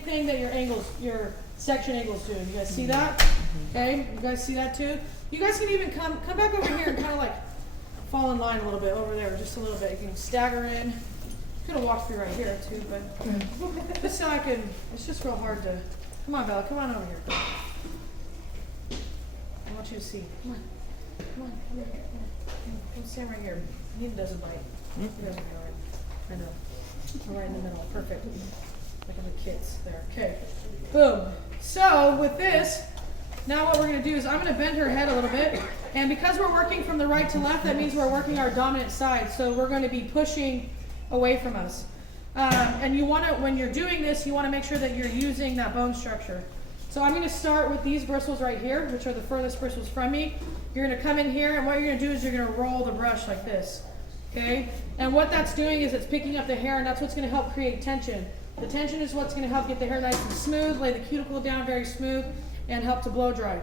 same thing that your section angle's doing. You guys see that? Okay, you guys see that too? You guys can even come back over here and kind of like fall in line a little bit over there, just a little bit. You can stagger in. Could have walked through right here too, but just so I can, it's just real hard to, come on Bella, come on over here. I want you to see. Come on, come here. Come stand right here. Nina doesn't bite. He doesn't bite. I know. I'm right in the middle. Perfect. Look at the kids there. Okay. Boom. So with this, now what we're going to do is I'm going to bend her head a little bit. And because we're working from the right to left, that means we're working our dominant side. So we're going to be pushing away from us. And you want to, when you're doing this, you want to make sure that you're using that bone structure. So I'm going to start with these bristles right here, which are the furthest bristles from me. You're going to come in here, and what you're going to do is you're going to roll the brush like this. Okay? And what that's doing is it's picking up the hair, and that's what's going to help create tension. The tension is what's going to help get the hair nice and smooth, lay the cuticle down very smooth, and help to blow dry.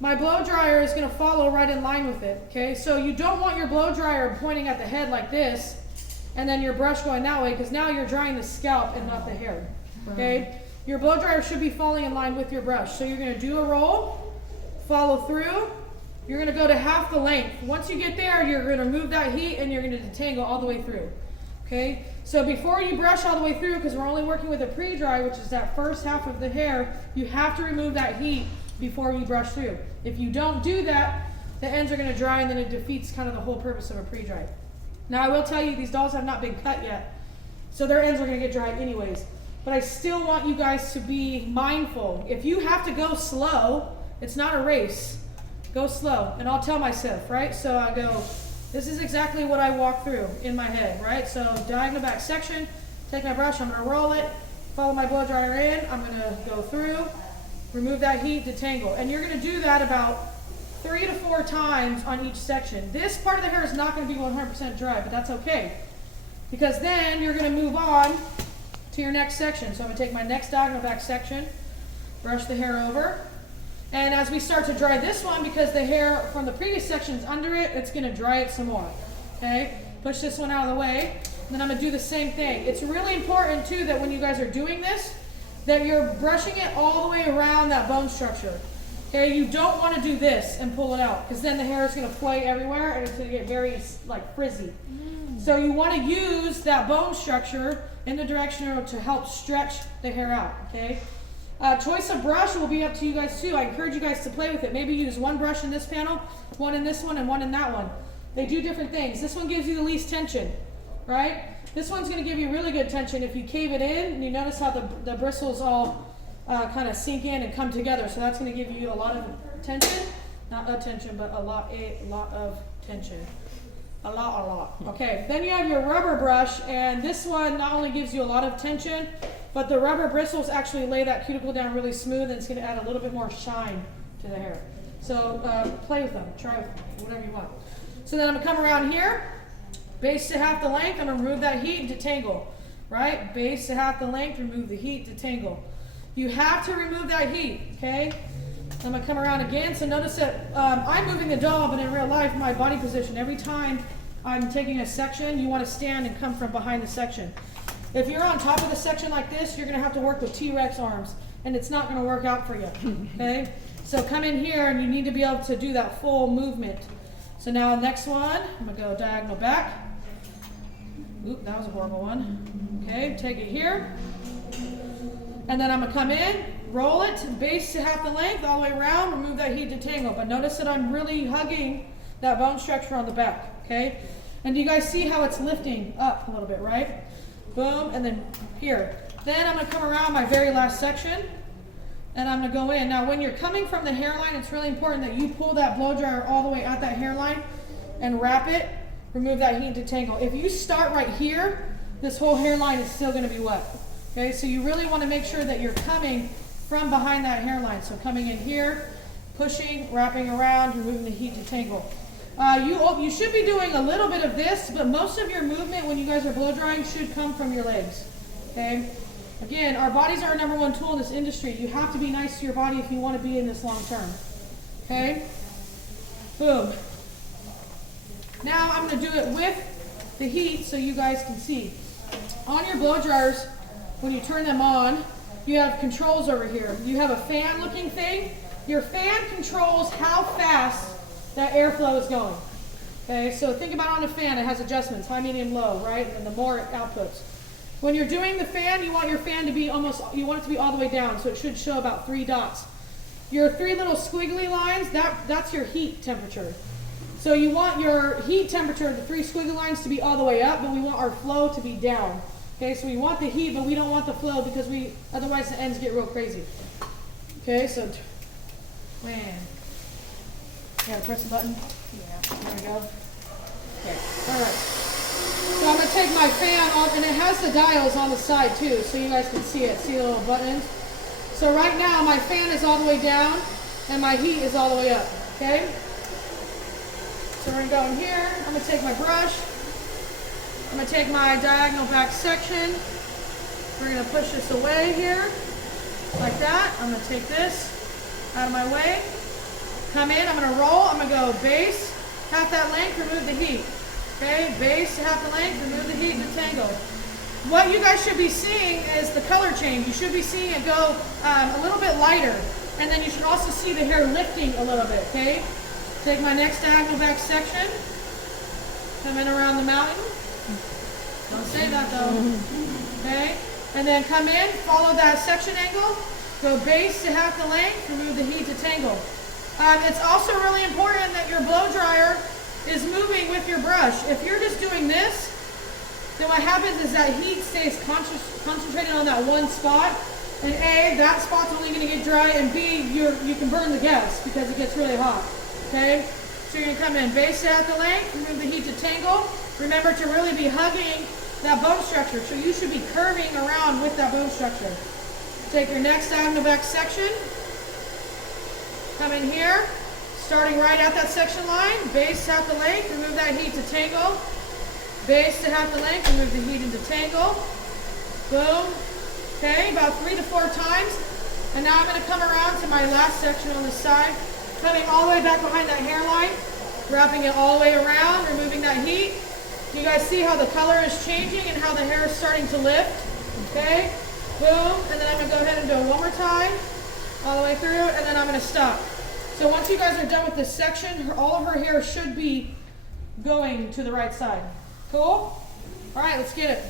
My blow dryer is going to follow right in line with it. Okay? So you don't want your blow dryer pointing at the head like this, and then your brush going that way, because now you're drying the scalp and not the hair. Okay? Your blow dryer should be falling in line with your brush. So you're going to do a roll, follow through. You're going to go to half the length. Once you get there, you're going to remove that heat and you're going to detangle all the way through. Okay? So before you brush all the way through, because we're only working with a pre-dry, which is that first half of the hair, you have to remove that heat before you brush through. If you don't do that, the ends are going to dry and then it defeats kind of the whole purpose of a pre-dry. Now I will tell you, these dolls have not been cut yet, so their ends are going to get dry anyways. But I still want you guys to be mindful. If you have to go slow, it's not a race. Go slow. And I'll tell myself, right? So I go, this is exactly what I walk through in my head, right? So diagonal back section, take my brush, I'm going to roll it, follow my blow dryer in, I'm going to go through, remove that heat, detangle. And you're going to do that about 3 to 4 times on each section. This part of the hair is not going to be 100% dry, but that's okay. Because then you're going to move on to your next section. So I'm going to take my next diagonal back section, brush the hair over. And as we start to dry this one, because the hair from the previous section is under it, it's going to dry it some more. Okay? Push this one out of the way. And then I'm going to do the same thing. It's really important too that when you guys are doing this, that you're brushing it all the way around that bone structure. Okay? You don't want to do this and pull it out, because then the hair is going to flay everywhere and it's going to get very like frizzy. So you want to use that bone structure in the direction to help stretch the hair out. Okay? Choice of brush will be up to you guys too. I encourage you guys to play with it. Maybe use one brush in this panel, one in this one, and one in that one. They do different things. This one gives you the least tension, right? This one's going to give you really good tension if you cave it in, and you notice how the bristles all kind of sink in and come together. So that's going to give you a lot of tension. Not a tension, but a lot of tension. A lot. Okay, then you have your rubber brush, and this one not only gives you a lot of tension, but the rubber bristles actually lay that cuticle down really smooth, and it's going to add a little bit more shine to the hair. So play with them, try with them, whatever you want. So then I'm going to come around here, base to half the length, I'm going to remove that heat and detangle, right? Base to half the length, remove the heat, detangle. You have to remove that heat, okay? I'm going to come around again. So notice that I'm moving the doll, but in real life, my body position, every time I'm taking a section, you want to stand and come from behind the section. If you're on top of the section like this, you're going to have to work with T-Rex arms, and it's not going to work out for you, okay? So come in here, and you need to be able to do that full movement. So now next one, I'm going to go diagonal back. Oop, that was a horrible one. Okay, take it here. And then I'm going to come in, roll it, base to half the length, all the way around, remove that heat, detangle. But notice that I'm really hugging that bone structure on the back, okay? And you guys see how it's lifting up a little bit, right? Boom, and then here. Then I'm going to come around my very last section, and I'm going to go in. Now, when you're coming from the hairline, it's really important that you pull that blow dryer all the way at that hairline and wrap it, remove that heat, detangle. If you start right here, this whole hairline is still going to be wet. Okay, so you really want to make sure that you're coming from behind that hairline. So coming in here, pushing, wrapping around, removing the heat, detangle. You should be doing a little bit of this, but most of your movement when you guys are blow drying should come from your legs. Okay? Again, our bodies are our number one tool in this industry. You have to be nice to your body if you want to be in this long term. Okay? Boom. Now I'm going to do it with the heat so you guys can see. On your blow dryers, when you turn them on, you have controls over here. You have a fan looking thing. Your fan controls how fast that airflow is going. Okay, so think about on a fan, it has adjustments, high, medium, low, right? And the more it outputs. When you're doing the fan, you want your fan to be you want it to be all the way down, so it should show about 3 dots. Your 3 little squiggly lines, that's your heat temperature. So you want your heat temperature, the 3 squiggly lines, to be all the way up, but we want our flow to be down. Okay, so we want the heat, but we don't want the flow because otherwise the ends get real crazy. Okay, so, man. You gotta press the button? Yeah. There we go. Okay, alright. So I'm gonna take my fan off, and it has the dials on the side too, so you guys can see it. See the little buttons? So right now my fan is all the way down, and my heat is all the way up, okay? So we're gonna go in here, I'm gonna take my brush, I'm gonna take my diagonal back section, we're gonna push this away here, like that. I'm gonna take this out of my way, come in, I'm gonna roll, I'm gonna go base, half that length, remove the heat. Okay, base, half the length, remove the heat, detangle. What you guys should be seeing is the color change. You should be seeing it go a little bit lighter, and then you should also see the hair lifting a little bit, okay? Take my next diagonal back section, come in around the mountain. Don't say that though, okay? And then come in, follow that section angle, go base to half the length, remove the heat, detangle. It's also really important that your blow dryer is moving with your brush. If you're just doing this, then what happens is that heat stays concentrated on that one spot, and A, that spot's only going to get dry, and B, you can burn the gas because it gets really hot. Okay? So you're going to come in, base at the length, remove the heat, detangle. Remember to really be hugging that bone structure, so you should be curving around with that bone structure. Take your next diagonal back section, come in here, starting right at that section line, base half the length, remove that heat, detangle. Base to half the length, remove the heat and detangle. Boom. Okay, about 3 to 4 times. And now I'm going to come around to my last section on this side, coming all the way back behind that hairline, wrapping it all the way around, removing that heat. You guys see how the color is changing and how the hair is starting to lift. Okay, boom. And then I'm going to go ahead and do it one more time, all the way through, and then I'm going to stop. So once you guys are done with this section, all of her hair should be going to the right side. Cool? All right, let's get it.